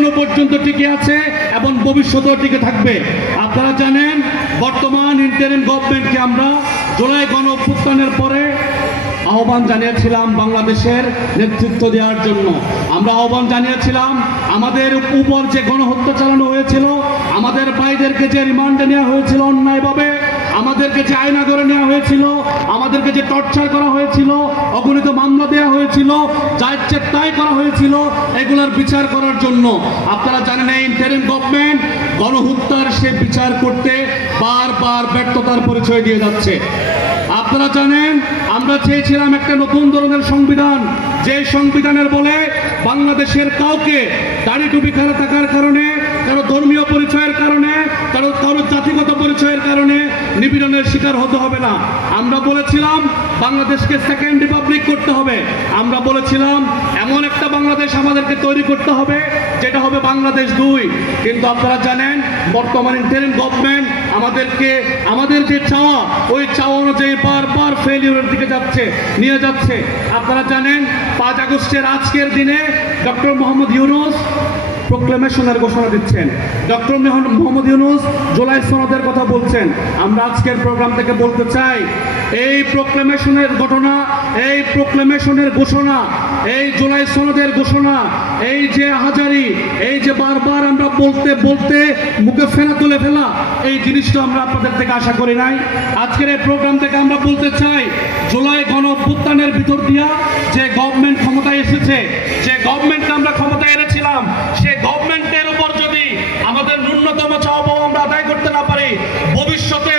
এখনো পর্যন্ত টিকে আছে এবং ভবিষ্যতেও টিকে থাকবে। আপনারা জানেন বর্তমান ইন্টারিম গভর্নমেন্টকে আমরা জুলাই গণ অভ্যুত্থানের পরে আহ্বান জানিয়েছিলাম বাংলাদেশের নেতৃত্ব দেওয়ার জন্য। আমরা আহ্বান জানিয়েছিলাম আমাদের উপর যে গণহত্যা চালানো হয়েছিল, আমাদের ভাইদেরকে যে রিমান্ডে নেওয়া হয়েছিল অন্যায়ভাবে, আমাদেরকে যে আয়নাগরে নেওয়া হয়েছিল, আমাদেরকে যে টর্চার করা হয়েছিল, অগণিত মামলা দেওয়া হয়েছিল, যা ইচ্ছে তাই করা হয়েছিল, এগুলোর বিচার করার জন্য। আপনারা জানেন এই ইন্টারিম গভর্নমেন্ট গণহত্যার সে বিচার করতে বারবার ব্যর্থতার পরিচয় দিয়ে যাচ্ছে। আপনারা জানেন আমরা চেয়েছিলাম একটা নতুন ধরনের সংবিধান, যে সংবিধানের বলে বাংলাদেশের কাউকে দাড়ি টুপি খেলা থাকার কারণে, কারো ধর্মীয় পরিচয়ের কারণে, কারো জাতিগত পরিচয়ের কারণে নিপীড়নের শিকার হতে হবে না। আমরা বলেছিলাম বাংলাদেশকে সেকেন্ড রিপাবলিক করতে হবে। আমরা বলেছিলাম এমন একটা বাংলাদেশ আমাদেরকে তৈরি করতে হবে যেটা হবে বাংলাদেশ 2। কিন্তু আপনারা জানেন বর্তমান ইন্টারিম গভর্নমেন্ট আমাদের যে চাওয়া, ওই চাওয়া অনুযায়ী বারবার ফেলিউরের দিকে নিয়ে যাচ্ছে। আপনারা জানেন 5 আগস্টের আজকের দিনে ডক্টর মোহাম্মদ ইউনূস প্রোক্লেমেশনের ঘোষণা দিচ্ছেন। ডক্টর মোহাম্মদ ইউনূস জুলাই সনদের কথা বলছেন। আমরা আজকের প্রোগ্রাম থেকে বলতে চাই এই প্রোক্লেমেশনের ঘটনা, এই প্রোক্লেমেশনের ঘোষণা, এই জুলাই সনদের ঘোষণা, এই যে হাজারি, এই যে বারবার আমরা বলতে মুখে ফেনা তুলে ফেলা, এই জিনিসটা আমরা আপনাদের থেকে আশা করি নাই। আজকের এই প্রোগ্রাম থেকে আমরা বলতে চাই জুলাই গণ অভ্যুত্থানের ভিতর দিয়া যে গভর্নমেন্ট ক্ষমতায় এসেছে, যে গভর্নমেন্টকে আমরা ক্ষমতায় এনেছিলাম, সেই গভর্নমেন্টের উপর যদি আমাদের ন্যূনতম চাওয়া পাওয়া আমরা আদায় করতে না পারি, ভবিষ্যতে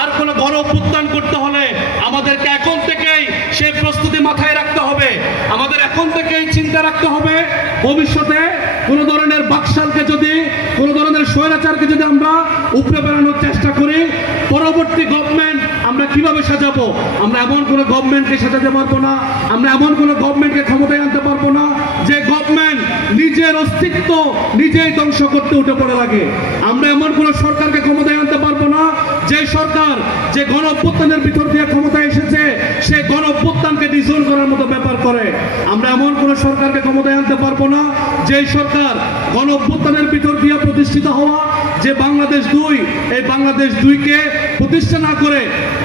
আর কোনো গণ অভ্যুত্থান করতে হলে আমাদেরকে এখন থেকেই সেই প্রস্তুতি মাথায় রাখতে হবে। আমাদের এখন থেকেই চিন্তা রাখতে হবে ভবিষ্যতে কোনো ধরনের বাকশালকে যদি, কোনো ধরনের স্বৈরাচারকে যদি আমরা উপরে বেড়ানোর চেষ্টা করি, পরবর্তী গভর্নমেন্ট আমরা কিভাবে সাজাবো? আমরা এমন কোনো গভর্নমেন্টকে সাজাতে পারবো না, আমরা এমন কোনো গভর্নমেন্টকে ক্ষমতায় আনতে পারবো না যে গভর্নমেন্ট নিজের অস্তিত্ব নিজেই ধ্বংস করতে উঠে পড়ে লাগে। আমরা এমন কোনো সরকারকে ক্ষমতায় আনতে পারবো না যে সরকার যে গণ অভ্যুত্থানের ভিতর দিয়ে ক্ষমতায় এসেছে সে গণ অভ্যুত্থানকে ডিসোন করার মতো ব্যাপার করে। আমরা এমন কোনো সরকারকে ক্ষমতায় আনতে পারবো না যে সরকার গণ অভ্যুত্থানের ভিতর দিয়ে প্রতিষ্ঠিত হওয়া যে বাংলাদেশ 2, এই বাংলাদেশ 2কে প্রতিষ্ঠা না করে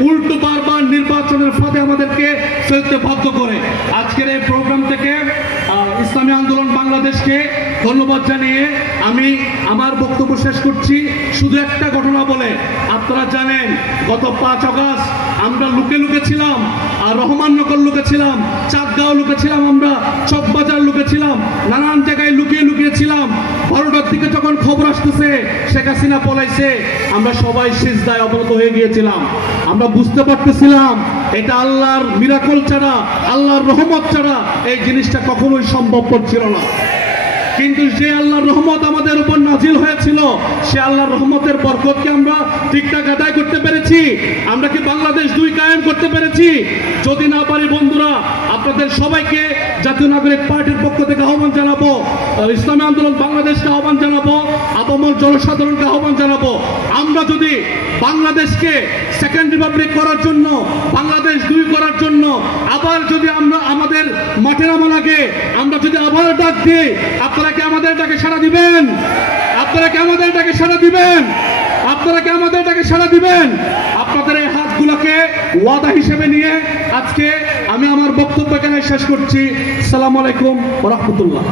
উল্টো বারবার নির্বাচনের ফাঁদে আমাদেরকে ফেলতে বাধ্য করে। আজকের এই প্রোগ্রাম থেকে ইসলামী আন্দোলন বাংলাদেশকে ধন্যবাদ জানিয়ে আমি আমার বক্তব্য শেষ করছি শুধু একটা ঘটনা বলে। আপনারা জানেন গত 5 আগস্ট আমরা লুকে ছিলাম, আর রহমাননগর লুকেছিলাম, চাঁদগাঁও লুকেছিলাম, আমরা চকবাজার লুকেছিলাম, নানান জায়গায় লুকিয়ে ছিলাম। 12টার দিকে যখন খবর আসতেছে শেখ হাসিনা পলাইছে, আমরা সবাই সিজদায় অবনত হয়ে গিয়েছিলাম। আমরা বুঝতে পারতেছিলাম এটা আল্লাহর মিরাকল ছাড়া, আল্লাহর রহমত ছাড়া এই জিনিসটা কখনোই সম্ভবপর ছিল না। কিন্তু যে আল্লাহর রহমত আমাদের উপর নাজিল হয়েছিল, সে আল্লাহর রহমতের বরকতকে আমরা ঠিকঠাক আদায় করতে পেরেছি? আমরা কি বাংলাদেশ 2 কায়েম করতে পেরেছি? যদি না পারি বন্ধুরা, আপনাদের সবাইকে জাতীয় নাগরিক পার্টির পক্ষ থেকে আহ্বান জানাবো, ইসলামী আন্দোলন বাংলাদেশকে আহ্বান জানাবো, আপামর জনসাধারণকে আহ্বান জানাবো, আমরা যদি বাংলাদেশকে সেকেন্ড রিপাবলিক করার জন্য, বাংলাদেশ 2 করার জন্য আবার যদি আমরা আমাদের মাঠে নামা লাগে, আমরা যদি আবার ডাক দিই, আপনারা কি আমাদের ডাকে সাড়া দিবেন? আপনারা কি আমাদের ডাকে সাড়া দিবেন? আপনারা কি আমাদের ডাকে সাড়া দিবেন? আপনাদের এই হাতগুলোকে ওয়াদা হিসেবে নিয়ে আজকে আমি আমার বক্তব্য এখানে শেষ করছি। আসসালামু আলাইকুম ওয়া রাহমাতুল্লাহ।